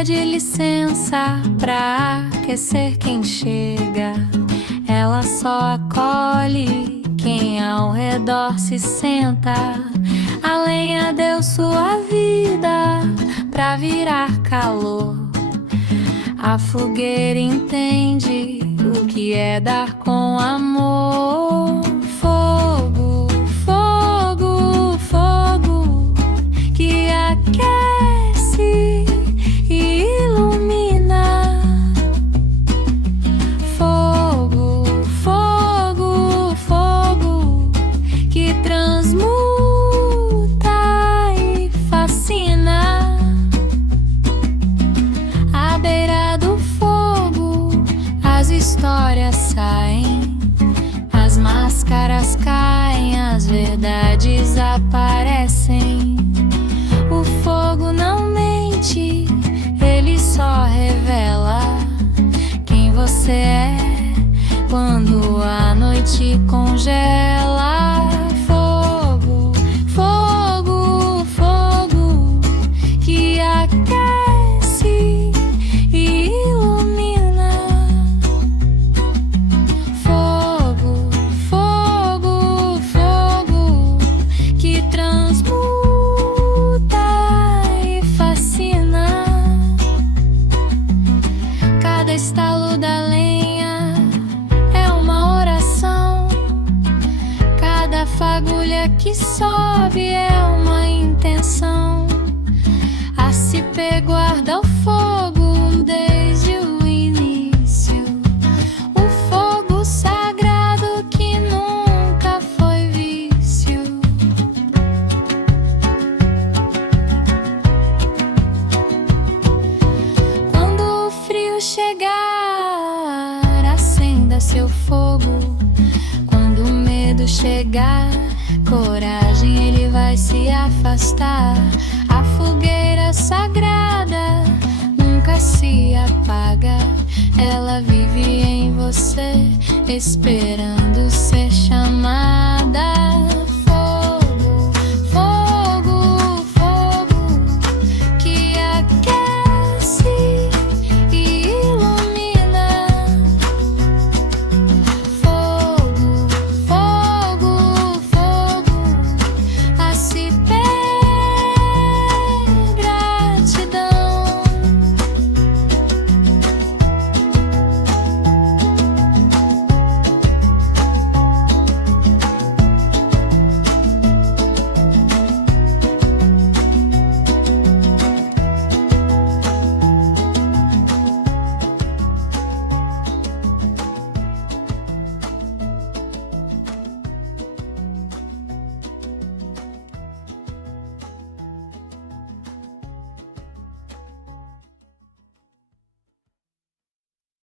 pede licença pra aquecer quem chega. Ela só acolhe quem ao redor se senta. A lenha deu sua vida pra virar calor. A fogueira entende o que é dar com amor. Fogo, fogo, fogo que aquece e ilumina. Fogo, fogo, fogo que transmuta e fascina. À beira do fogo as histórias saem, as máscaras caem, as verdades aparecem. O fogo não mente, ele só revela quem você é quando a noite congela. Fogo, fogo, fogo que aquece e ilumina. Fogo, fogo, fogo que transmuta e fascina. Cada estalo da lenha é uma oração. Cada fagulha que sobe é uma intenção. A se guarda o fogo desde o início. O fogo sagrado que nunca foi vício. Quando o frio chegar, acenda seu fogo. Quando o medo chegar, coragem, ele vai se afastar. A fogueira sagrada nunca se apaga. Ela vive em você, esperando ser